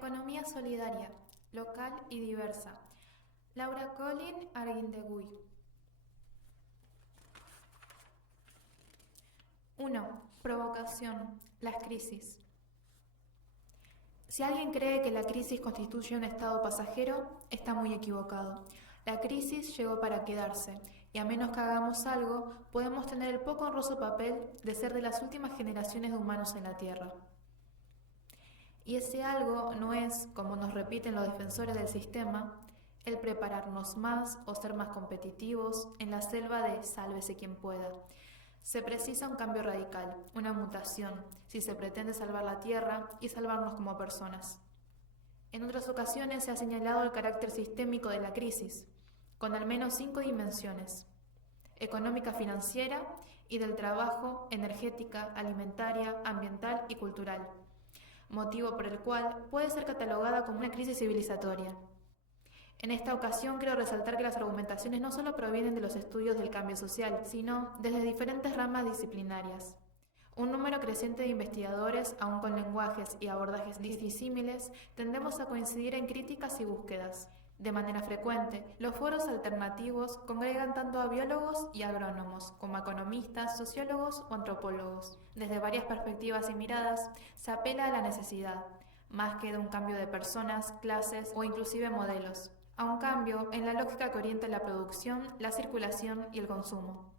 Economía solidaria, local y diversa. Laura Colin Arguindegui. 1. Provocación. Las crisis. Si alguien cree que la crisis constituye un estado pasajero, está muy equivocado. La crisis llegó para quedarse, y a menos que hagamos algo, podemos tener el poco honroso papel de ser de las últimas generaciones de humanos en la Tierra. Y ese algo no es, como nos repiten los defensores del sistema, el prepararnos más o ser más competitivos en la selva de sálvese quien pueda. Se precisa un cambio radical, una mutación, si se pretende salvar la Tierra y salvarnos como personas. En otras ocasiones se ha señalado el carácter sistémico de la crisis, con al menos 5 dimensiones: económica, financiera y del trabajo, energética, alimentaria, ambiental y cultural, motivo por el cual puede ser catalogada como una crisis civilizatoria. En esta ocasión quiero resaltar que las argumentaciones no solo provienen de los estudios del cambio social, sino desde diferentes ramas disciplinarias. Un número creciente de investigadores, aun con lenguajes y abordajes disímiles, tendemos a coincidir en críticas y búsquedas. De manera frecuente, los foros alternativos congregan tanto a biólogos y agrónomos, como a economistas, sociólogos o antropólogos. Desde varias perspectivas y miradas, se apela a la necesidad, más que de un cambio de personas, clases o inclusive modelos, a un cambio en la lógica que orienta la producción, la circulación y el consumo.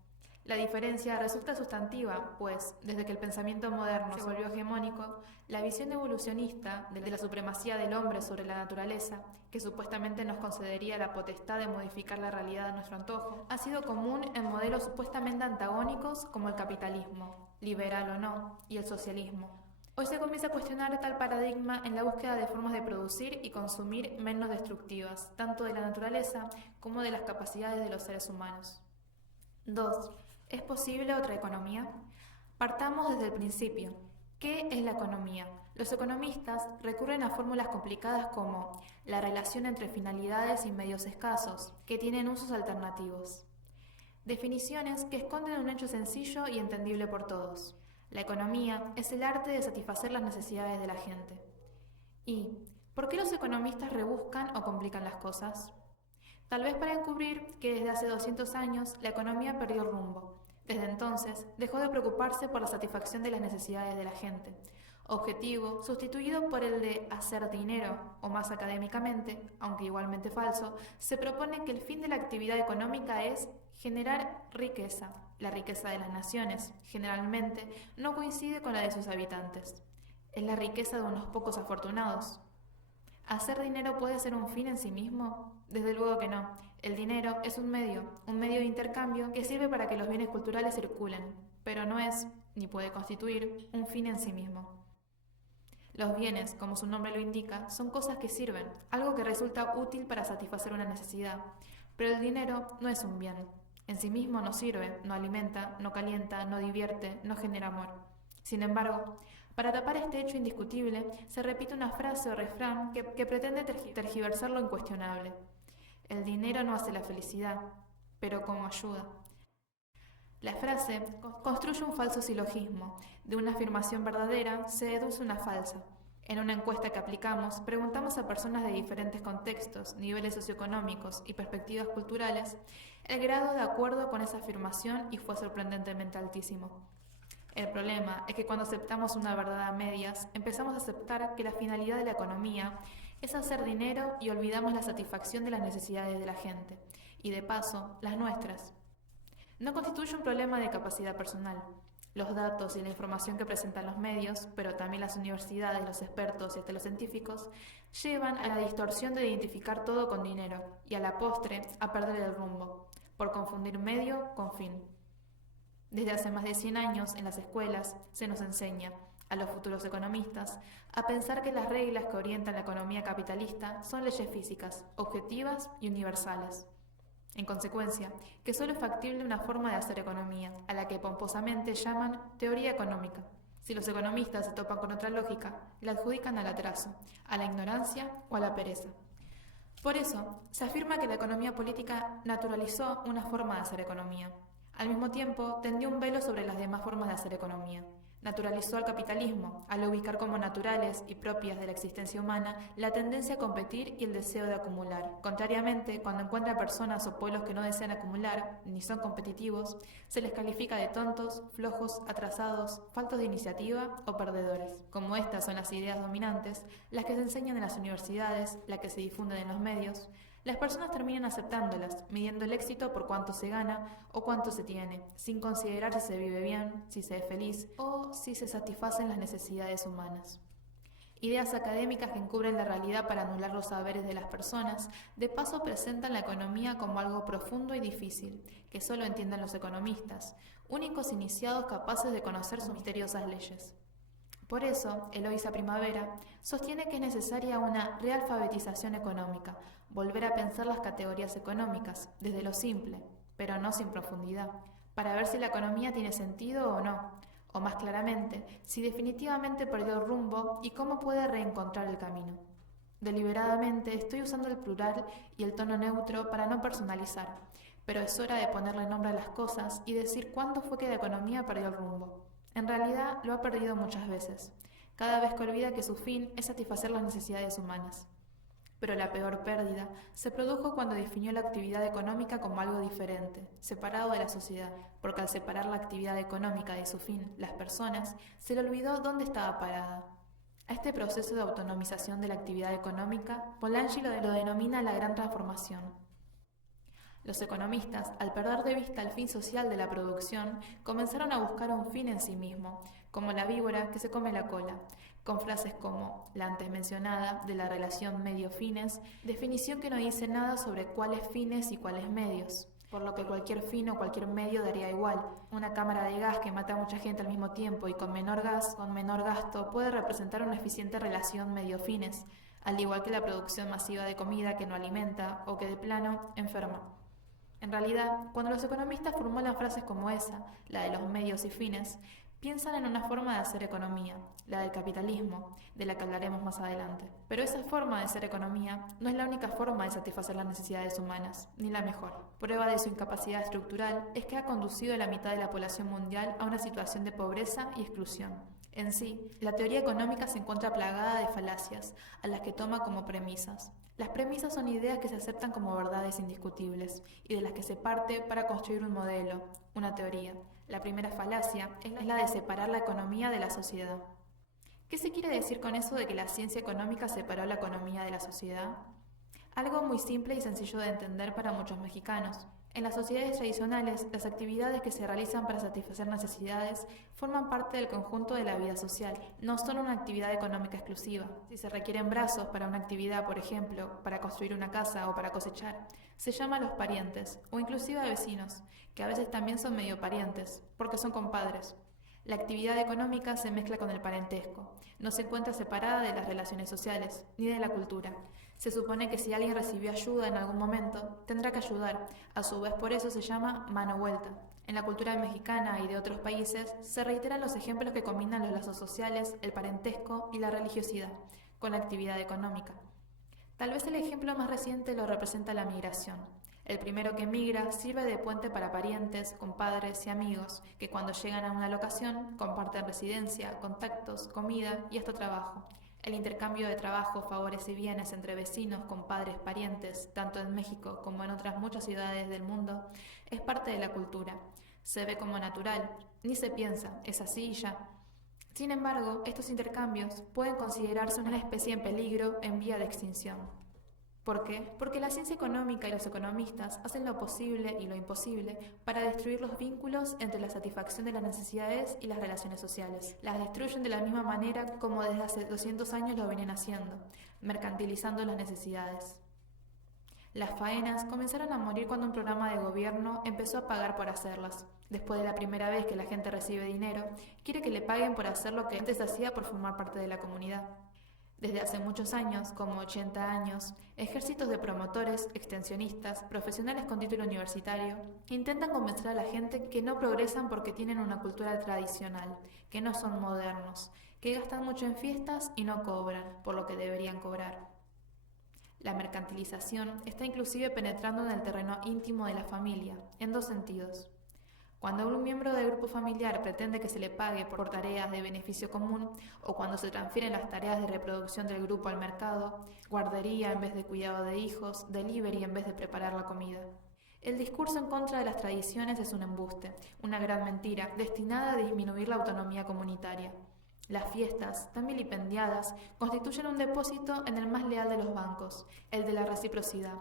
La diferencia resulta sustantiva, pues, desde que el pensamiento moderno se volvió hegemónico, la visión evolucionista de la supremacía del hombre sobre la naturaleza, que supuestamente nos concedería la potestad de modificar la realidad a nuestro antojo, ha sido común en modelos supuestamente antagónicos como el capitalismo, liberal o no, y el socialismo. Hoy se comienza a cuestionar tal paradigma en la búsqueda de formas de producir y consumir menos destructivas, tanto de la naturaleza como de las capacidades de los seres humanos. 2. ¿Es posible otra economía? Partamos desde el principio. ¿Qué es la economía? Los economistas recurren a fórmulas complicadas como la relación entre finalidades y medios escasos, que tienen usos alternativos. Definiciones que esconden un hecho sencillo y entendible por todos. La economía es el arte de satisfacer las necesidades de la gente. ¿Y por qué los economistas rebuscan o complican las cosas? Tal vez para encubrir que desde hace 200 años la economía perdió rumbo. Desde entonces dejó de preocuparse por la satisfacción de las necesidades de la gente, objetivo sustituido por el de hacer dinero, o más académicamente, aunque igualmente falso, se propone que el fin de la actividad económica es generar riqueza. La riqueza de las naciones, generalmente, no coincide con la de sus habitantes. Es la riqueza de unos pocos afortunados. ¿Hacer dinero puede ser un fin en sí mismo? Desde luego que no. El dinero es un medio de intercambio que sirve para que los bienes culturales circulen, pero no es, ni puede constituir, un fin en sí mismo. Los bienes, como su nombre lo indica, son cosas que sirven, algo que resulta útil para satisfacer una necesidad, pero el dinero no es un bien. En sí mismo no sirve, no alimenta, no calienta, no divierte, no genera amor. Sin embargo, para tapar este hecho indiscutible, se repite una frase o refrán que pretende tergiversar lo incuestionable. El dinero no hace la felicidad, pero como ayuda. La frase construye un falso silogismo. De una afirmación verdadera se deduce una falsa. En una encuesta que aplicamos, preguntamos a personas de diferentes contextos, niveles socioeconómicos y perspectivas culturales el grado de acuerdo con esa afirmación y fue sorprendentemente altísimo. El problema es que cuando aceptamos una verdad a medias, empezamos a aceptar que la finalidad de la economía es hacer dinero y olvidamos la satisfacción de las necesidades de la gente, y de paso, las nuestras. No constituye un problema de capacidad personal. Los datos y la información que presentan los medios, pero también las universidades, los expertos y hasta los científicos, llevan a la distorsión de identificar todo con dinero y a la postre a perder el rumbo, por confundir medio con fin. Desde hace más de 100 años en las escuelas se nos enseña, a los futuros economistas, a pensar que las reglas que orientan la economía capitalista son leyes físicas, objetivas y universales. En consecuencia, que solo es factible una forma de hacer economía, a la que pomposamente llaman teoría económica. Si los economistas se topan con otra lógica, la adjudican al atraso, a la ignorancia o a la pereza. Por eso, se afirma que la economía política naturalizó una forma de hacer economía. Al mismo tiempo, tendió un velo sobre las demás formas de hacer economía. Naturalizó al capitalismo, al ubicar como naturales y propias de la existencia humana la tendencia a competir y el deseo de acumular. Contrariamente, cuando encuentra personas o pueblos que no desean acumular, ni son competitivos, se les califica de tontos, flojos, atrasados, faltos de iniciativa o perdedores. Como estas son las ideas dominantes, las que se enseñan en las universidades, las que se difunden en los medios, las personas terminan aceptándolas, midiendo el éxito por cuánto se gana o cuánto se tiene, sin considerar si se vive bien, si se es feliz o si se satisfacen las necesidades humanas. Ideas académicas que encubren la realidad para anular los saberes de las personas, de paso presentan la economía como algo profundo y difícil, que solo entienden los economistas, únicos iniciados capaces de conocer sus misteriosas leyes. Por eso, Eloísa Primavera sostiene que es necesaria una realfabetización económica, volver a pensar las categorías económicas, desde lo simple, pero no sin profundidad, para ver si la economía tiene sentido o no, o más claramente, si definitivamente perdió el rumbo y cómo puede reencontrar el camino. Deliberadamente estoy usando el plural y el tono neutro para no personalizar, pero es hora de ponerle nombre a las cosas y decir cuándo fue que la economía perdió el rumbo. En realidad lo ha perdido muchas veces, cada vez que olvida que su fin es satisfacer las necesidades humanas. Pero la peor pérdida se produjo cuando definió la actividad económica como algo diferente, separado de la sociedad, porque al separar la actividad económica de su fin, las personas, se le olvidó dónde estaba parada. A este proceso de autonomización de la actividad económica, Polanyi lo denomina la gran transformación. Los economistas, al perder de vista el fin social de la producción, comenzaron a buscar un fin en sí mismo, como la víbora que se come la cola, con frases como la antes mencionada de la relación medio-fines, definición que no dice nada sobre cuáles fines y cuáles medios, por lo que cualquier fin o cualquier medio daría igual. Una cámara de gas que mata a mucha gente al mismo tiempo y con menor gas, con menor gasto, puede representar una eficiente relación medio-fines, al igual que la producción masiva de comida que no alimenta o que de plano enferma. En realidad, cuando los economistas formulan frases como esa, la de los medios y fines, piensan en una forma de hacer economía, la del capitalismo, de la que hablaremos más adelante. Pero esa forma de hacer economía no es la única forma de satisfacer las necesidades humanas, ni la mejor. Prueba de su incapacidad estructural es que ha conducido a la mitad de la población mundial a una situación de pobreza y exclusión. En sí, la teoría económica se encuentra plagada de falacias, a las que toma como premisas. Las premisas son ideas que se aceptan como verdades indiscutibles y de las que se parte para construir un modelo, una teoría. La primera falacia es la de separar la economía de la sociedad. ¿Qué se quiere decir con eso de que la ciencia económica separó la economía de la sociedad? Algo muy simple y sencillo de entender para muchos mexicanos. En las sociedades tradicionales, las actividades que se realizan para satisfacer necesidades forman parte del conjunto de la vida social, no son una actividad económica exclusiva. Si se requieren brazos para una actividad, por ejemplo, para construir una casa o para cosechar, se llama a los parientes, o inclusive a vecinos, que a veces también son medio parientes, porque son compadres. La actividad económica se mezcla con el parentesco, no se encuentra separada de las relaciones sociales, ni de la cultura. Se supone que si alguien recibió ayuda en algún momento, tendrá que ayudar. A su vez, por eso se llama mano vuelta. En la cultura mexicana y de otros países se reiteran los ejemplos que combinan los lazos sociales, el parentesco y la religiosidad con la actividad económica. Tal vez el ejemplo más reciente lo representa la migración. El primero que migra sirve de puente para parientes, compadres y amigos, que cuando llegan a una locación comparten residencia, contactos, comida y hasta trabajo. El intercambio de trabajo, favores y bienes entre vecinos, compadres, parientes, tanto en México como en otras muchas ciudades del mundo, es parte de la cultura. Se ve como natural, ni se piensa, es así y ya. Sin embargo, estos intercambios pueden considerarse una especie en peligro en vía de extinción. ¿Por qué? Porque la ciencia económica y los economistas hacen lo posible y lo imposible para destruir los vínculos entre la satisfacción de las necesidades y las relaciones sociales. Las destruyen de la misma manera como desde hace 200 años lo vienen haciendo, mercantilizando las necesidades. Las faenas comenzaron a morir cuando un programa de gobierno empezó a pagar por hacerlas. Después de la primera vez que la gente recibe dinero, quiere que le paguen por hacer lo que antes hacía por formar parte de la comunidad. Desde hace muchos años, como 80 años, ejércitos de promotores, extensionistas, profesionales con título universitario, intentan convencer a la gente que no progresan porque tienen una cultura tradicional, que no son modernos, que gastan mucho en fiestas y no cobran por lo que deberían cobrar. La mercantilización está inclusive penetrando en el terreno íntimo de la familia, en dos sentidos. Cuando un miembro del grupo familiar pretende que se le pague por tareas de beneficio común, o cuando se transfieren las tareas de reproducción del grupo al mercado, guardería en vez de cuidado de hijos, delivery en vez de preparar la comida. El discurso en contra de las tradiciones es un embuste, una gran mentira, destinada a disminuir la autonomía comunitaria. Las fiestas, tan vilipendiadas, constituyen un depósito en el más leal de los bancos, el de la reciprocidad.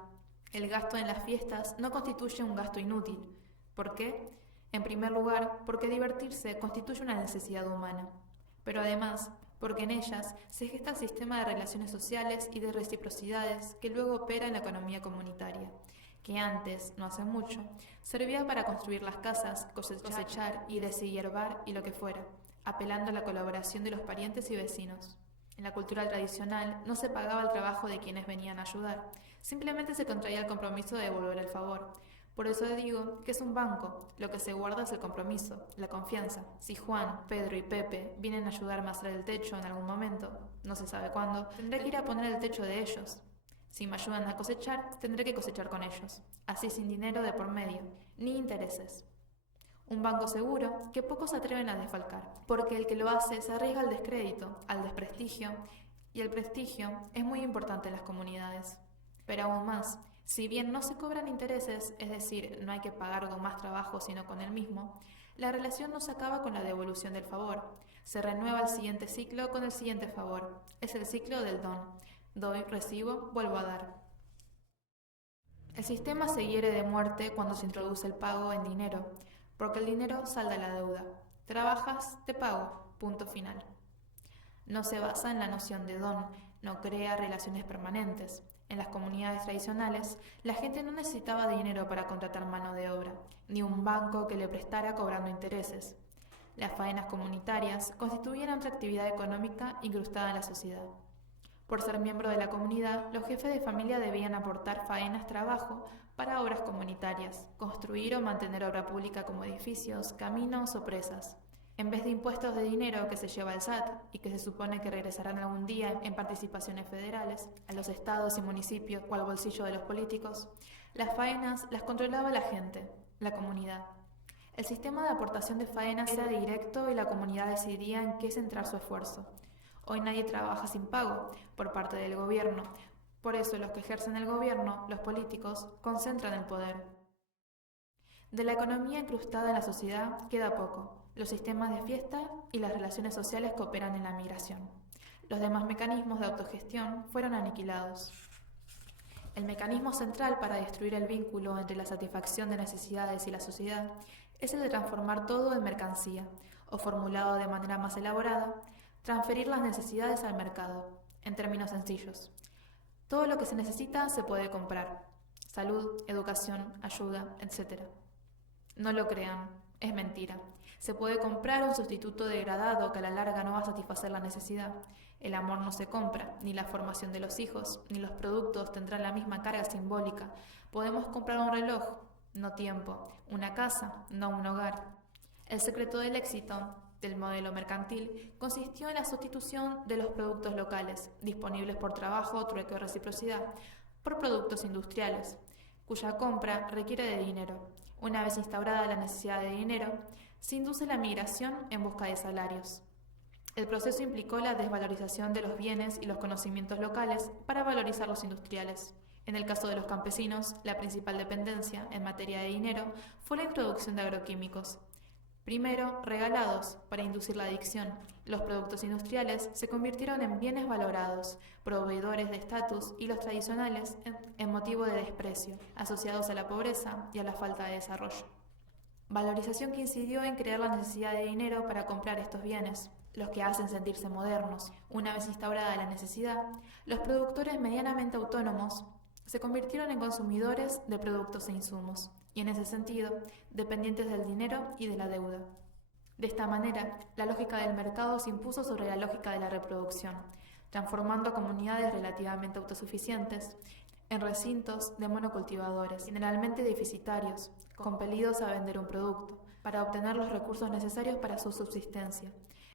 El gasto en las fiestas no constituye un gasto inútil. ¿Por qué? En primer lugar, porque divertirse constituye una necesidad humana, pero además, porque en ellas se gesta el sistema de relaciones sociales y de reciprocidades que luego opera en la economía comunitaria, que antes, no hace mucho, servía para construir las casas, cosechar y deshiervar y lo que fuera, apelando a la colaboración de los parientes y vecinos. En la cultura tradicional no se pagaba el trabajo de quienes venían a ayudar, simplemente se contraía el compromiso de devolver el favor. Por eso digo que es un banco, lo que se guarda es el compromiso, la confianza. Si Juan, Pedro y Pepe vienen a ayudarme a hacer el techo en algún momento, no se sabe cuándo, tendré que ir a poner el techo de ellos. Si me ayudan a cosechar, tendré que cosechar con ellos, así sin dinero de por medio, ni intereses. Un banco seguro que pocos se atreven a desfalcar, porque el que lo hace se arriesga al descrédito, al desprestigio, y el prestigio es muy importante en las comunidades. Pero aún más, si bien no se cobran intereses, es decir, no hay que pagar con más trabajo sino con el mismo, la relación no se acaba con la devolución del favor. Se renueva el siguiente ciclo con el siguiente favor. Es el ciclo del don. Doy, recibo, vuelvo a dar. El sistema se hiere de muerte cuando se introduce el pago en dinero, porque el dinero salda la deuda. Trabajas, te pago, punto final. No se basa en la noción de don, no crea relaciones permanentes. En las comunidades tradicionales, la gente no necesitaba dinero para contratar mano de obra, ni un banco que le prestara cobrando intereses. Las faenas comunitarias constituían otra actividad económica incrustada en la sociedad. Por ser miembro de la comunidad, los jefes de familia debían aportar faenas trabajo para obras comunitarias, construir o mantener obra pública como edificios, caminos o presas. En vez de impuestos de dinero que se lleva el SAT y que se supone que regresarán algún día en participaciones federales a los estados y municipios o al bolsillo de los políticos, las faenas las controlaba la gente, la comunidad. El sistema de aportación de faenas era directo y la comunidad decidía en qué centrar su esfuerzo. Hoy nadie trabaja sin pago por parte del gobierno, por eso los que ejercen el gobierno, los políticos, concentran el poder. De la economía incrustada en la sociedad queda poco. Los sistemas de fiesta y las relaciones sociales que operan en la migración. Los demás mecanismos de autogestión fueron aniquilados. El mecanismo central para destruir el vínculo entre la satisfacción de necesidades y la sociedad es el de transformar todo en mercancía, o formulado de manera más elaborada, transferir las necesidades al mercado, en términos sencillos. Todo lo que se necesita se puede comprar: salud, educación, ayuda, etc. No lo crean, es mentira. Se puede comprar un sustituto degradado que a la larga no va a satisfacer la necesidad. El amor no se compra, ni la formación de los hijos, ni los productos tendrán la misma carga simbólica. Podemos comprar un reloj, no tiempo, una casa, no un hogar. El secreto del éxito del modelo mercantil consistió en la sustitución de los productos locales, disponibles por trabajo, trueque o reciprocidad, por productos industriales, cuya compra requiere de dinero. Una vez instaurada la necesidad de dinero, se induce la migración en busca de salarios. El proceso implicó la desvalorización de los bienes y los conocimientos locales para valorizar los industriales. En el caso de los campesinos, la principal dependencia en materia de dinero fue la introducción de agroquímicos. Primero, regalados para inducir la adicción, los productos industriales se convirtieron en bienes valorados, proveedores de estatus, y los tradicionales en motivo de desprecio, asociados a la pobreza y a la falta de desarrollo. Valorización que incidió en crear la necesidad de dinero para comprar estos bienes, los que hacen sentirse modernos. Una vez instaurada la necesidad, los productores medianamente autónomos se convirtieron en consumidores de productos e insumos, y en ese sentido, dependientes del dinero y de la deuda. De esta manera, la lógica del mercado se impuso sobre la lógica de la reproducción, transformando comunidades relativamente autosuficientes en recintos de monocultivadores, generalmente deficitarios, compelidos a vender un producto, para obtener los recursos necesarios para su subsistencia.